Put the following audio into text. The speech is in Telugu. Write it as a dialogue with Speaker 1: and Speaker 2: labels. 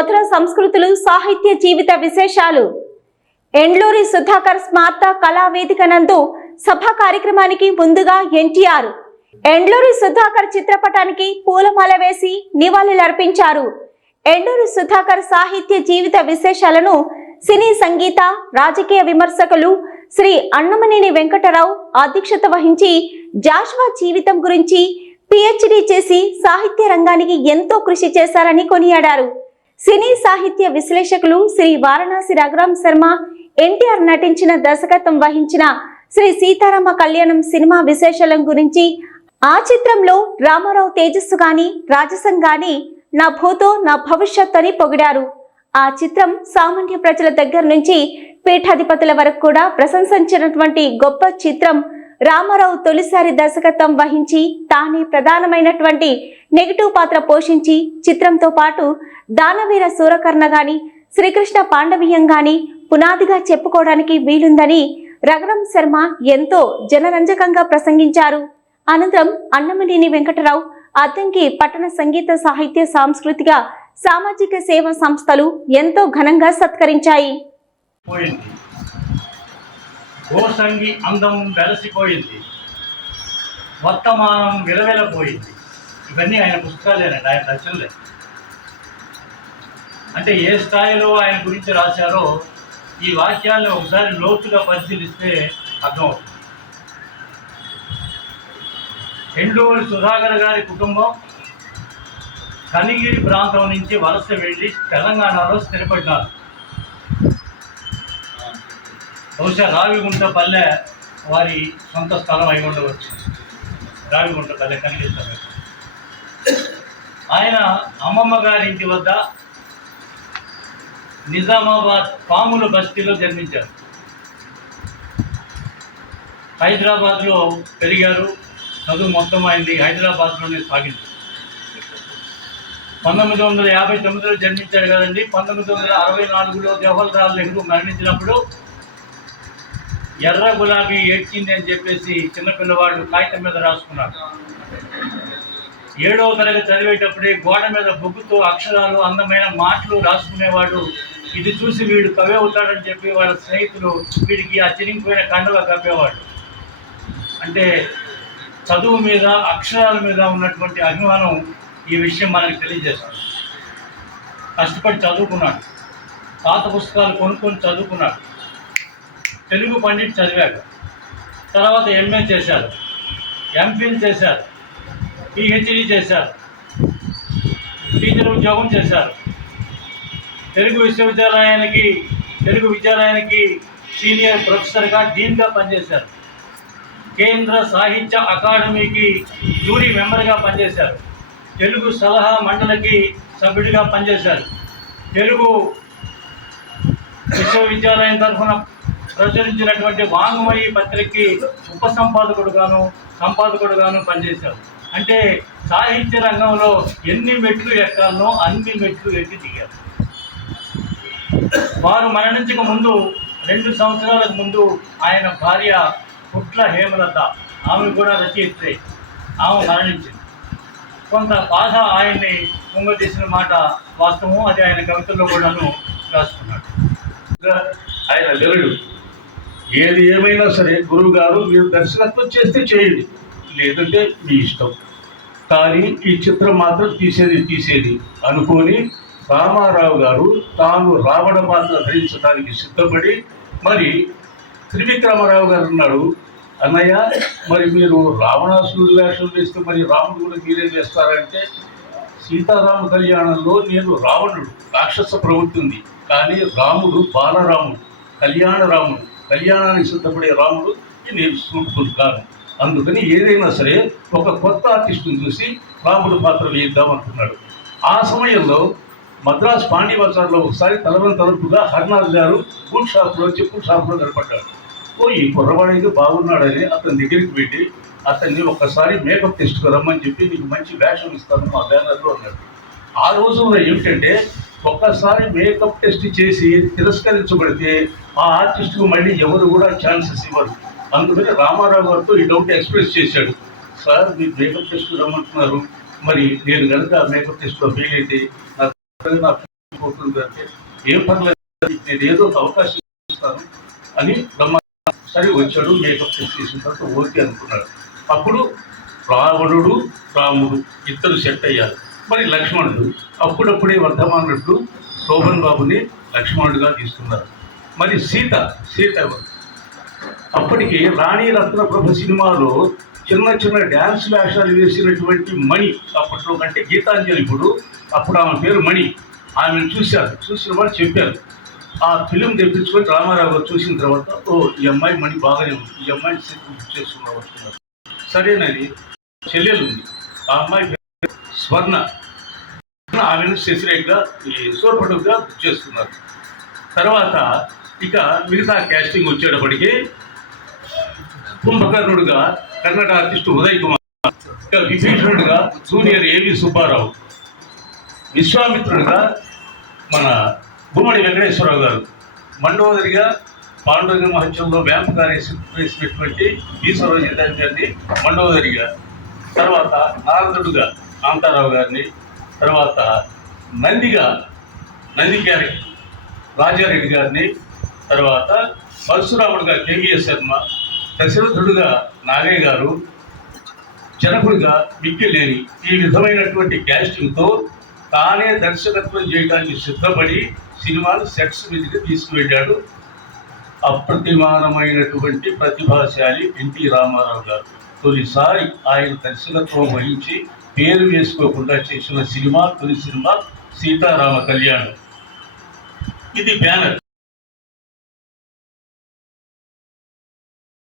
Speaker 1: మధుర సంస్కృతులు సాహిత్య జీవిత విశేషాలు. ఎండ్లూరి సుధాకర్ స్మార్త కళావేదిక నందు సభ కార్యక్రమానికి ముందుగా ఎన్టీఆర్ ఎండ్లూరి సుధాకర్ చిత్రపటానికి పూలమాల వేసి నివాళులర్పించారు. ఎండూరి సుధాకర్ సాహిత్య జీవిత విశేషాలను సినీ సంగీత రాజకీయ విమర్శకులు శ్రీ అన్నమనేని వెంకటరావు అధ్యక్షత వహించి జాష్వా జీవితం గురించి పిహెచ్డి చేసి సాహిత్య రంగానికి ఎంతో కృషి చేశారని కొనియాడారు. సినీ సాహిత్య విశ్లేషకులు శ్రీ వారణాసి రఘురామ్ శర్మ ఎన్టీఆర్ నటించిన దర్శకత్వం వహించిన శ్రీ సీతారామ కళ్యాణం సినిమా విశేషాలం గురించి ఆ చిత్రంలో రామారావు తేజస్సు గాని రాజసం గాని నా భూతో నా భవిష్యత్ అని పొగిడారు. ఆ చిత్రం సామాన్య ప్రజల దగ్గర నుంచి పీఠాధిపతుల వరకు కూడా ప్రశంసించినటువంటి గొప్ప చిత్రం. రామారావు తొలిసారి దర్శకత్వం వహించి తానే ప్రధానమైనటువంటి నెగిటివ్ పాత్ర పోషించి చిత్రంతో పాటు దానవీర సూరకర్ణ గాని శ్రీకృష్ణ పాండవీయం గాని పునాదిగా చెప్పుకోవడానికి వీలుందని రఘురం శర్మ ఎంతో జనరంజకంగా ప్రసంగించారు. అనంతరం అన్నమనేని వెంకటరావు అద్దంకి పట్టణ సంగీత సాహిత్య సాంస్కృతిక సామాజిక సేవా సంస్థలు ఎంతో ఘనంగా సత్కరించాయి.
Speaker 2: గోసంగి అందం వెలసిపోయింది. వర్తమానం విలవెలపోయింది. ఇవన్నీ ఆయన పుస్తకాలేనండి ఆయన రచనలే. అంటే ఏ స్థాయిలో ఆయన గురించి రాశారో ఈ వాక్యాలను ఒకసారి లోతుగా పరిశీలిస్తే అర్థమవుతుంది ఎండూరి సుధాకర్ గారి కుటుంబం కనిగిరి ప్రాంతం నుంచి వలస వెళ్ళి తెలంగాణలో స్థిరపడ్డారు. బహుశా రావిగుంట పల్లె వారి సొంత స్థలం అయి ఉండవచ్చు. రావిగుంట పల్లె కనిగిరి ఆయన అమ్మమ్మ గారి ఇంటి వద్ద నిజామాబాద్ పాముల బస్తీలో జన్మించారు. హైదరాబాద్లో పెరిగారు. చదువు మొత్తం అయింది. హైదరాబాద్లోనే సాగింది. పంతొమ్మిది వందల యాభై తొమ్మిదిలో జన్మించాడు కదండి. పంతొమ్మిది వందల అరవై నాలుగులో జవహర్లాల్ నెహ్రూ మరణించినప్పుడు ఎర్ర గులాబీ ఏడ్చింది అని చెప్పేసి చిన్నపిల్లవాడు కాగితం మీద రాసుకున్నాడు. ఏడవ తరగతి చదివేటప్పుడే గోడ మీద బొగ్గుతో అక్షరాలు అందమైన మాటలు రాసుకునేవాడు. ఇది చూసి వీడు కవి అవుతాడని చెప్పి వాళ్ళ స్నేహితులు వీడికి ఆ చిరిగిపోయిన కండలో కప్పేవాడు. అంటే చదువు మీద అక్షరాల మీద ఉన్నటువంటి అభిమానం ఈ విషయం మనకు తెలియజేస్తుంది. కష్టపడి చదువుకున్నాడు. పాత పుస్తకాలు కొనుక్కొని చదువుకున్నాడు. తెలుగు పండిట్ చదివాడు. తర్వాత ఎంఏ చేశారు ఎంఫిల్ చేశారు పిహెచ్డి చేశారు. టీచర్ ఉద్యోగం చేశారు. తెలుగు విశ్వవిద్యాలయానికి తెలుగు విద్యాలయానికి సీనియర్ ప్రొఫెసర్గా డీన్గా పనిచేశారు. కేంద్ర సాహిత్య అకాడమీకి జూరీ మెంబర్గా పనిచేశారు. తెలుగు సలహా మండలికి సభ్యుడిగా పనిచేశారు. తెలుగు విశ్వవిద్యాలయం తరఫున ప్రచురించినటువంటి వాంగ్మయి పత్రికకి ఉప సంపాదకుడుగాను సంపాదకుడుగాను పనిచేశారు. అంటే సాహిత్య రంగంలో ఎన్ని మెట్లు ఎక్కాలనో అన్ని మెట్లు ఎక్కి దిగారు. వారు మరణించక ముందు రెండు సంవత్సరాలకు ముందు ఆయన భార్య పుట్ల హేమలత ఆమె కూడా రచయిత్రే. ఆమె మరణించింది. కొంత బాధ ఆయన్ని ముంగతీసిన మాట వాస్తవం అది ఆయన కవితల్లో కూడాను రాసుకున్నాడు.
Speaker 3: ఆయన లేడు ఏది ఏమైనా సరే గురువు గారు మీరు దర్శకత్వం చేస్తే చేయండి. లేదంటే మీ ఇష్టం. కానీ ఈ చిత్రం మాత్రం తీసేది తీసేది. అనుకొని రామారావు గారు తాను రావణ పాత్ర ధరించడానికి సిద్ధపడి మరి త్రివిక్రమరావు గారు అన్నాడు అన్నయ్య మరి మీరు రావణాసురుడు వేషం వేస్తే మరి రాముడు కూడా మీరే చేస్తారంటే సీతారామ కళ్యాణంలో నేను రావణుడు రాక్షస ప్రవృత్తి ఉంది. కానీ రాముడు బాలరాముడు కళ్యాణ రాముడు కళ్యాణానికి సిద్ధపడే రాముడు నేను సూటుకుని అందుకని ఏదైనా సరే ఒక కొత్త ఆర్టిస్టుని చూసి రాముడు పాత్ర వేద్దాం అంటున్నాడు ఆ సమయంలో మద్రాస్ పాండివచార్లో ఒకసారి తలవని తలుపుగా హర్నాథ్ గారు బూట్ షాప్లో చెప్పుల షాప్లో కనపడ్డాడు ఓ ఈ కుర్రవాడైతే బాగున్నాడని అతని దగ్గరికి పెట్టి అతన్ని ఒక్కసారి మేకప్ టెస్ట్కి రమ్మని చెప్పి నీకు మంచి వేషం ఇస్తాను మా బ్యానర్లో అన్నాడు. ఆ రోజుల్లో ఏమిటంటే ఒక్కసారి మేకప్ టెస్ట్ చేసి తిరస్కరించబడితే ఆ ఆర్టిస్ట్కు మళ్ళీ ఎవరు కూడా ఛాన్సెస్ ఇవ్వరు. అందుకని రామారావు గారితో ఈ డౌట్ ఎక్స్ప్రెస్ చేశాడు. సార్ మీరు మేకప్ టెస్ట్ రమ్మంటున్నారు. మరి నేను కనుక మేకప్ టెస్ట్లో ఫెయిల్ అయితే నా పోతుంది అంటే ఏం పర్లేదు నేను ఏదో ఒక అవకాశం ఇస్తాను అని బ్రహ్మ సరే వచ్చాడు మేకప్ టెస్ట్ చేసిన తర్వాత ఓకే అనుకున్నాడు. అప్పుడు రావణుడు రాముడు ఇద్దరు సెట్ అయ్యారు. మరి లక్ష్మణుడు అప్పుడప్పుడే వర్ధమానుడు శోభన్ బాబుని లక్ష్మణుడిగా తీసుకున్నారు. మరి సీత సీత ఎవరు? అప్పటికి రాణి రత్నప్రభ సినిమాలో చిన్న చిన్న డ్యాన్స్ వేషాలు వేసినటువంటి మణి అప్పట్లో కంటే గీతాంజలి ఇప్పుడు అప్పుడు ఆమె పేరు మణి. ఆమెను చూశారు చూసిన వాళ్ళు చెప్పారు. ఆ ఫిలిం తెప్పించుకొని రామారావు గారు చూసిన తర్వాత ఓ ఈ అమ్మాయి మణి బాగానే ఉంది ఈ అమ్మాయిని బుక్ చేసుకున్నారు వస్తున్నారు సరేనని చెల్లెలు ఉంది. ఆ అమ్మాయి స్వర్ణ. ఆమెను శశిరేఖగా ఈ సోర్పటుగా బుక్ చేసుకున్నారు. తర్వాత ఇక మిగతా క్యాస్టింగ్ వచ్చేటప్పటికి కుంభకర్ణుడుగా కన్నడ ఆర్టిస్ట్ ఉదయ్ కుమార్ విభీషణుడుగా జూనియర్ ఏవి సుబ్బారావు. విశ్వామిత్రుడుగా మన గుమ్మడి వెంకటేశ్వరరావు గారు. మండోదరిగా పాండురంగ మహత్యంలో వ్యాంప్ వేసి ఈ ఈశ్వరరావు గారిని మండోదరిగా. తర్వాత నారదుడుగా కాంతారావు గారిని తర్వాత నందిగా నంది క్యారెక్టర్ రాజారెడ్డి గారిని తర్వాత పరశురాముడుగా కేవీఎస్ శర్మ దశరథుడుగా నాగయ్య గారు జనకుడిగా మిక్కిలేని ఈ విధమైనటువంటి క్యాస్టింగ్తో తానే దర్శకత్వం చేయడానికి సిద్ధపడి సినిమాను సెట్స్ మీదకి తీసుకువెళ్ళాడు. అప్రతిమానమైనటువంటి ప్రతిభాశాలి ఎన్టీ రామారావు గారు. తొలిసారి ఆయన దర్శకత్వం వహించి పేరు వేసుకోకుండా చేసిన సినిమా తొలి సినిమా సీతారామ కళ్యాణం. ఇది బ్యానర్.